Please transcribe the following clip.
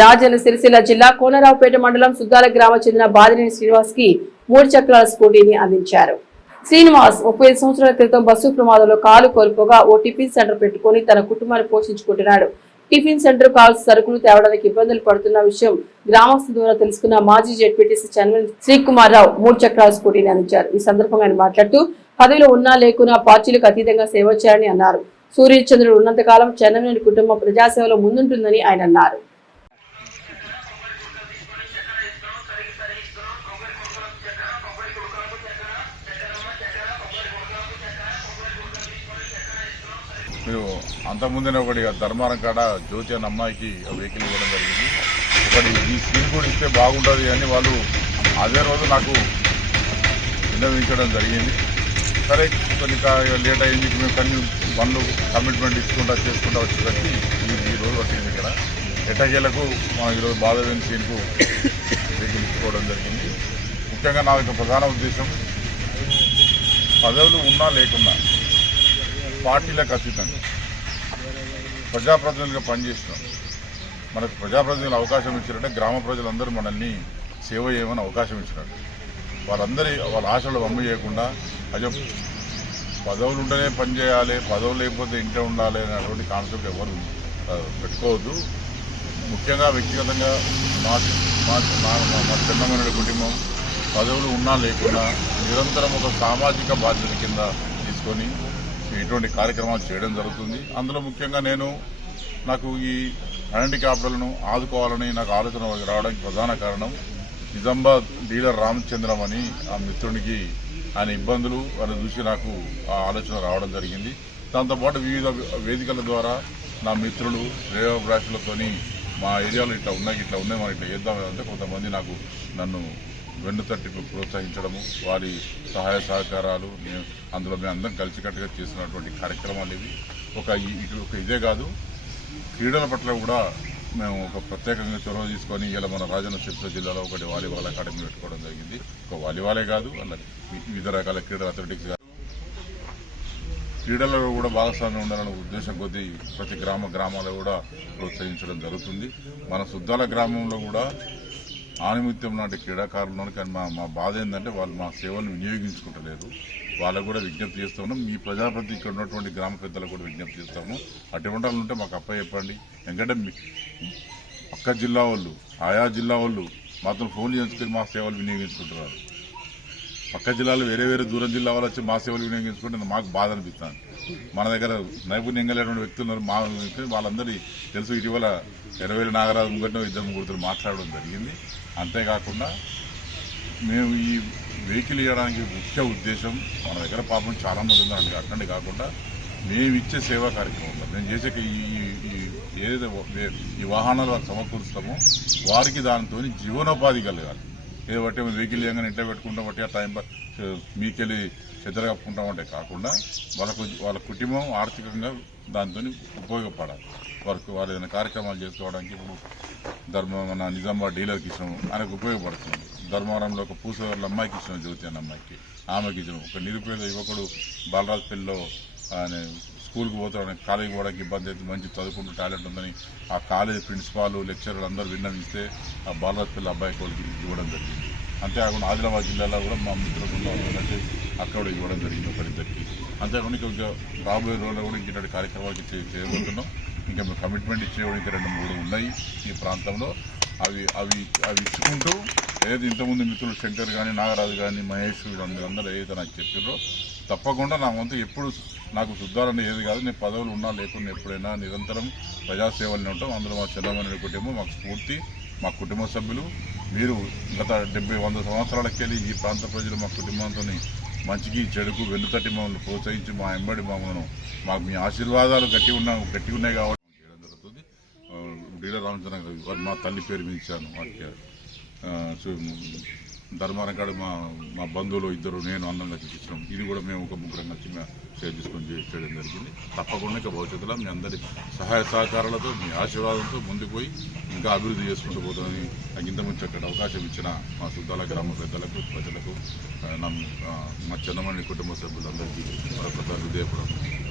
రాజన్న సిరిసిల్ల జిల్లా కోనరావుపేట మండలం సుద్దాల గ్రామ చెందిన బాదినేని శ్రీనివాస్కి మూడు చక్రాల స్కూటీని అందించారు. శ్రీనివాస్ ముప్పై సంవత్సరాల క్రితం బస్సు ప్రమాదంలో కాలు కోల్పోగా ఓ టిఫిన్ సెంటర్ పెట్టుకుని తన కుటుంబాన్ని పోషించుకుంటున్నాడు. టిఫిన్ సెంటర్ కావాల్సిన సరుకులు తేవడానికి ఇబ్బందులు పడుతున్న విషయం గ్రామస్తుల ద్వారా తెలుసుకున్న మాజీ జెడ్పీటీసీ చైర్మన్ శ్రీకుమార్ రావు మూడు చక్రాల స్కూటీని అందించారు. ఈ సందర్భంగా ఆయన మాట్లాడుతూ పదవిలో ఉన్నా లేకున్నా పార్టీలకు అతీతంగా సేవ చేయాలని అన్నారు. సూర్యచంద్రుడు ఉన్నంతకాలం చంద్రబాబు కుటుంబం ప్రజాసేవలో ముందుంటుందని ఆయన అన్నారు. మీరు అంతకుముందే ఒకటి ధర్మారం కాడ జ్యోతి అన్న అమ్మాయికి వెహికల్ ఇవ్వడం జరిగింది. ఒకటి ఈ సీన్ కూడా ఇస్తే బాగుంటుంది అని వాళ్ళు అదే రోజు నాకు విన్నవించడం జరిగింది. సరే కొన్ని లేట్ అయింది మేము కొన్ని పనులు కమిట్మెంట్ ఇచ్చుకుంటా చేసుకుంటా వచ్చేసరికి ఈ ఈ రోజు వచ్చింది ఇక్కడ. ఎట్టకేలకు మా ఈరోజు బాధవేని సీన్కు వెహికల్ ఇచ్చుకోవడం జరిగింది. ముఖ్యంగా నా యొక్క ప్రధాన ఉద్దేశం పదవులు ఉన్నా లేకున్నా పార్టీలకు అతీతంగా ప్రజాప్రతినిధులుగా పనిచేస్తున్నాం. మనకు ప్రజాప్రతినిధులు అవకాశం ఇచ్చినట్టే గ్రామ ప్రజలందరూ మనల్ని సేవ చేయమని అవకాశం ఇచ్చినట్టు వాళ్ళందరి వాళ్ళ ఆశలు వమ్ము చేయకుండా అజ పదవులు ఉంటేనే పని చేయాలి పదవులు లేకపోతే ఇంట్లో ఉండాలి అనేటువంటి కాన్సెప్ట్ ఎవరు పెట్టుకోవద్దు. ముఖ్యంగా వ్యక్తిగతంగా మా మా చిన్నమైన కుటుంబం పదవులు ఉన్నా లేకుండా నిరంతరం ఒక సామాజిక బాధ్యత కింద తీసుకొని ఇటువంటి కార్యక్రమాలు చేయడం జరుగుతుంది. అందులో ముఖ్యంగా నేను నాకు ఈ హ్యాండిక్యాప్లను ఆదుకోవాలని నాకు ఆలోచన రావడానికి ప్రధాన కారణం నిజామాబాద్ డీలర్ రామచంద్రం అని ఆ మిత్రునికి ఆయన ఇబ్బందులు అని చూసి నాకు ఆ ఆలోచన రావడం జరిగింది. దాంతోపాటు వివిధ వేదికల ద్వారా నా మిత్రులు శ్రేయోభిలాషులతోని మా ఏరియాలో ఇట్లా ఉన్నాయి ఇట్లా ఉన్నాయి మనం ఇట్లా చేద్దాం అంటే కొంతమంది నాకు నన్ను వెన్నుతట్టుకు ప్రోత్సహించడము వారి సహాయ సహకారాలు అందులో మేము అందరం కలిసికట్టుగా చేసినటువంటి కార్యక్రమాలు ఇవి. ఒక ఈ- ఒక ఇదే కాదు క్రీడల పట్ల కూడా మేము ఒక ప్రత్యేకంగా చొరవ తీసుకొని ఇలా మన రాజన్న సిరిసిల్ల జిల్లాలో ఒకటి వాలీబాల్ అకాడమీ పెట్టుకోవడం జరిగింది. ఒక వాలీబాలే కాదు అలా వివిధ రకాల క్రీడలు అథ్లెటిక్స్ కాదు క్రీడలలో కూడా భాగస్వామ్యం ఉండాలనే ఉద్దేశం కొద్దీ ప్రతి గ్రామ గ్రామాలు కూడా ప్రోత్సహించడం జరుగుతుంది. మన సుద్దాల గ్రామంలో కూడా ఆనిమిత్యం లాంటి క్రీడాకారులు కానీ మా మా బాధ ఏంటంటే వాళ్ళు మా సేవలను వినియోగించుకుంటలేరు. వాళ్ళకు కూడా విజ్ఞప్తి చేస్తున్నాం మీ ప్రజాప్రతి ఇక్కడ ఉన్నటువంటి గ్రామ పెద్దలకు కూడా విజ్ఞప్తి చేస్తాము అటువంటి వాళ్ళు ఉంటే మాకు అప్ప చెప్పండి. ఎందుకంటే మీ- పక్క జిల్లా వాళ్ళు ఆయా జిల్లా వాళ్ళు మాత్రం ఫోన్ చేసుకుని మా సేవలు వినియోగించుకుంటున్నారు. పక్క జిల్లాలో వేరే వేరే దూరం జిల్లా వాళ్ళు వచ్చి మా సేవలు వినియోగించుకుంటే మాకు బాధ అనిపిస్తుంది. మన దగ్గర నైపుణ్యంగా కలిగిన వ్యక్తులు మా వాళ్ళందరి తెలుసు. ఇటీవల ఎరవేలు నాగరాజు ముగ్గురినో ఇద్దరు ముగ్గురు మాట్లాడడం జరిగింది. అంతేకాకుండా మేము ఈ వెహికల్ ఇవ్వడానికి ముఖ్య ఉద్దేశం మన దగ్గర పాపం చాలా మంది ఉన్నారు. అట్లాంటి కాకుండా మేము ఇచ్చే సేవా కార్యక్రమంలో మేము చేసే ఈ ఏదైతే ఈ వాహనాలు వారు సమకూరుస్తామో వారికి దానితో జీవనోపాధి కలగాలి. ఏదో బట్టి వెహికల్ ఏమైనా ఇంట్లో పెట్టుకుంటాం బట్టి ఆ టైం మీకెళ్ళి చెద్దర కప్పుకుంటామంటే కాకుండా వాళ్ళకు వాళ్ళ కుటుంబం ఆర్థికంగా దాంతో ఉపయోగపడాలి. వారికి వారు ఏదైనా కార్యక్రమాలు చేసుకోవడానికి ఇప్పుడు ధర్మ మన నిజామాబాద్ డీలర్కి ఇచ్చినాం ఆయనకు ఉపయోగపడుతుంది. ధర్మవరంలో ఒక పూసవర్ల అమ్మాయికి ఇచ్చినాం జ్యోతి అన్న అమ్మాయికి. ఆమెకి ఇచ్చినాం ఒక నిరుపేద యువకుడు బాలరాజపల్లిలో ఆయన స్కూల్కి పోతాడని కాలేజీ పోవడానికి ఇబ్బంది అయితే మంచి చదువుకుంటూ టాలెంట్ ఉందని ఆ కాలేజ్ ప్రిన్సిపాల్ లెక్చరర్లు అందరూ విన్నవిస్తే ఆ బాలరాజపల్లి అబ్బాయి వాళ్ళకి ఇవ్వడం జరిగింది. అంతేకాకుండా ఆదిలాబాద్ జిల్లాలో కూడా మా మిత్రులు అంటే అక్కడ కూడా ఇవ్వడం జరిగింది ఒకరిద్దరికి అంతేకాకుండా ఇంకా రాబోయే రోజుల్లో కూడా ఇంకటి కార్యక్రమాలు చేయబోతున్నాం. ఇంకా మేము కమిట్మెంట్ ఇచ్చేవాడు ఇంకా రెండు మూడు ఉన్నాయి ఈ ప్రాంతంలో. అవి అవి అవి ఇచ్చుకుంటూ ఏదైతే ఇంతకుముందు మిత్రులు శంకర్ కానీ నాగరాజు కానీ మహేష్ వీళ్ళందరూ ఏదైతే నాకు చెప్పారో తప్పకుండా నా వంతు ఎప్పుడు నాకు శుద్ధాలని ఏది కాదు నేను పదవులు ఉన్నా లేకుండా ఎప్పుడైనా నిరంతరం ప్రజాసేవల్ని ఉంటాం. అందులో మా చంద్రమణి కుటుంబం మాకు స్ఫూర్తి మా కుటుంబ సభ్యులు. మీరు గత డెబ్బై వంద సంవత్సరాలకెళ్ళి ఈ ప్రాంత ప్రజలు మా కుటుంబంతో మంచికి చెడుకు వెన్నుతట్టి మమ్మల్ని ప్రోత్సహించి మా ఎంబడి మమ్మల్ని మాకు మీ ఆశీర్వాదాలు గట్టి ఉన్నా గట్టి ఉన్నాయి కాబట్టి చేయడం జరుగుతుంది. డీలర్ రామచంద్ర గారు మా తల్లి పేరు మీద ఇచ్చాను ధర్మారం కాడ మా మా బంధువులు ఇద్దరు నేను అందంగా చూపించడం ఇది కూడా మేము ఒక ముగ్గురం కలిసి షేర్ చేసుకొని చేయడం జరిగింది. తప్పకుండా ఇక భవిష్యత్తులో మీ అందరి సహాయ సహకారాలతో మీ ఆశీర్వాదంతో ముందుకు పోయి ఇంకా అభివృద్ధి చేసుకుంటూ పోతామని నాకు ఇంతకుముందు చక్కటి అవకాశం ఇచ్చిన మా సుద్దాల గ్రామ పెద్దలకు ప్రజలకు మా చందమణి కుటుంబ సభ్యులందరికీ మరొకసారి హృదయపూర్వక.